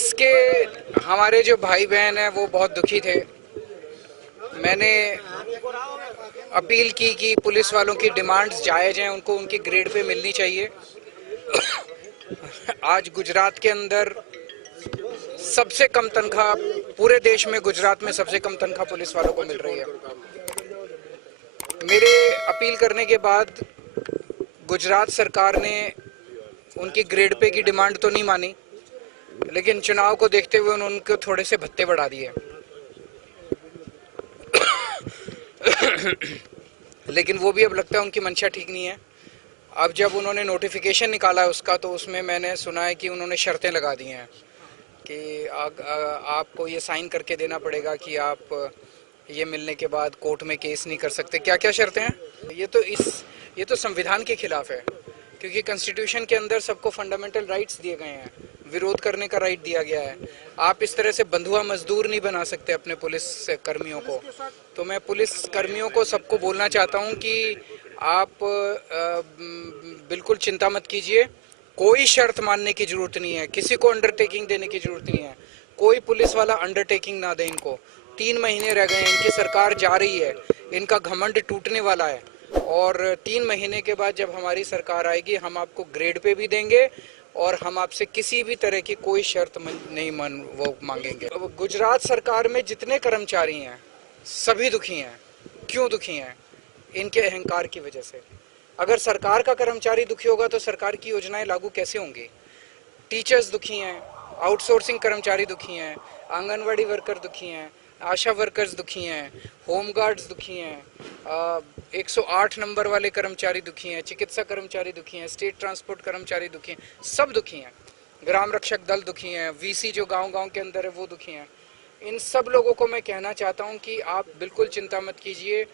जिसके हमारे जो भाई बहन हैं वो बहुत दुखी थे। मैंने अपील की कि पुलिस वालों की डिमांड्स जायज़ हैं, उनको उनकी ग्रेड पे मिलनी चाहिए। आज गुजरात के अंदर सबसे कम तनख्वाह पूरे देश में, गुजरात में सबसे कम तनख्वाह पुलिस वालों को मिल रही है। मेरे अपील करने के बाद गुजरात सरकार ने उनकी ग्रेड पे की डिमांड तो नहीं मानी, लेकिन चुनाव को देखते हुए उन्होंने उनको थोड़े से भत्ते बढ़ा दिए। लेकिन वो भी अब लगता है उनकी मंशा ठीक नहीं है। अब जब उन्होंने नोटिफिकेशन निकाला उसका, तो उसमें मैंने सुना है कि उन्होंने शर्तें लगा दी हैं कि आपको ये साइन करके देना पड़ेगा कि आप ये मिलने के बाद कोर्ट में केस नहीं कर सकते। क्या क्या शर्तें हैं? ये तो संविधान के खिलाफ है, क्योंकि कॉन्स्टिट्यूशन के अंदर सबको फंडामेंटल राइट्स दिए गए हैं, विरोध करने का राइट दिया गया है। आप इस तरह से बंधुआ मजदूर नहीं बना सकते अपने पुलिस कर्मियों को। तो मैं पुलिस कर्मियों को सबको बोलना चाहता हूं कि आप बिल्कुल चिंता मत कीजिए, कोई शर्त मानने की जरूरत नहीं है, किसी को अंडरटेकिंग देने की जरूरत नहीं है। कोई पुलिस वाला अंडरटेकिंग ना दे इनको। 3 महीने रह गए, इनकी सरकार जा रही है, इनका घमंड टूटने वाला है, और 3 महीने के बाद जब हमारी सरकार आएगी, हम आपको ग्रेड पे भी देंगे और हम आपसे किसी भी तरह की कोई शर्त नहीं वो मांगेंगे। अब गुजरात सरकार में जितने कर्मचारी हैं सभी दुखी हैं। क्यों दुखी हैं? इनके अहंकार की वजह से। अगर सरकार का कर्मचारी दुखी होगा तो सरकार की योजनाएं लागू कैसे होंगी? टीचर्स दुखी हैं, आउटसोर्सिंग कर्मचारी दुखी हैं, आंगनवाड़ी वर्कर दुखी हैं, आशा वर्कर्स दुखी हैं, होमगार्ड्स दुखी हैं, 108 नंबर वाले कर्मचारी दुखी हैं, चिकित्सा कर्मचारी दुखी हैं, स्टेट ट्रांसपोर्ट कर्मचारी दुखी हैं, सब दुखी हैं। ग्राम रक्षक दल दुखी हैं, वीसी जो गांव-गांव के अंदर है वो दुखी हैं। इन सब लोगों को मैं कहना चाहता हूं कि आप बिल्कुल चिंता मत कीजिए।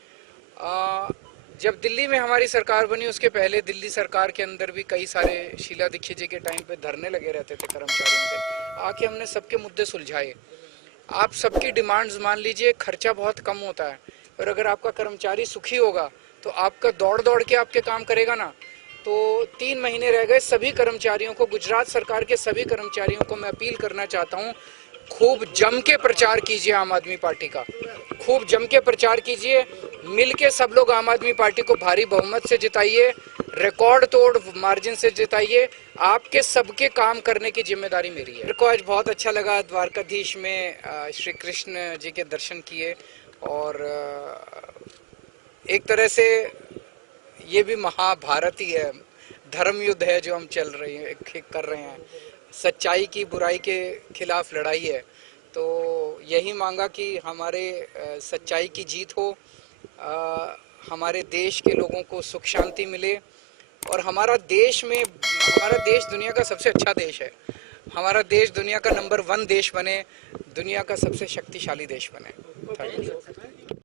जब दिल्ली में हमारी सरकार बनी, उसके पहले दिल्ली सरकार के अंदर भी कई सारे शीला दीक्षित जी के टाइम पे धरने लगे रहते थे कर्मचारियों के। आके हमने सबके मुद्दे सुलझाए। आप सबकी डिमांड्स मान लीजिए, खर्चा बहुत कम होता है, और अगर आपका कर्मचारी सुखी होगा तो आपका दौड़ दौड़ के आपके काम करेगा ना। तो 3 महीने रह गए, सभी कर्मचारियों को, गुजरात सरकार के सभी कर्मचारियों को मैं अपील करना चाहता हूँ, खूब जम के प्रचार कीजिए आम आदमी पार्टी का, खूब जम के प्रचार कीजिए। मिलके सब लोग आम आदमी पार्टी को भारी बहुमत से जिताइए, रिकॉर्ड तोड़ मार्जिन से जिताइए। आपके सबके काम करने की जिम्मेदारी मेरी है। मेरे को आज बहुत अच्छा लगा, द्वारकाधीश में श्री कृष्ण जी के दर्शन किए, और एक तरह से ये भी महाभारत ही है, धर्म युद्ध है जो हम कर रहे हैं। सच्चाई की बुराई के खिलाफ लड़ाई है। तो यही मांगा कि हमारे सच्चाई की जीत हो, हमारे देश के लोगों को सुख शांति मिले, और हमारा देश दुनिया का सबसे अच्छा देश है। हमारा देश दुनिया का नंबर 1 देश बने, दुनिया का सबसे शक्तिशाली देश बने। Thank you.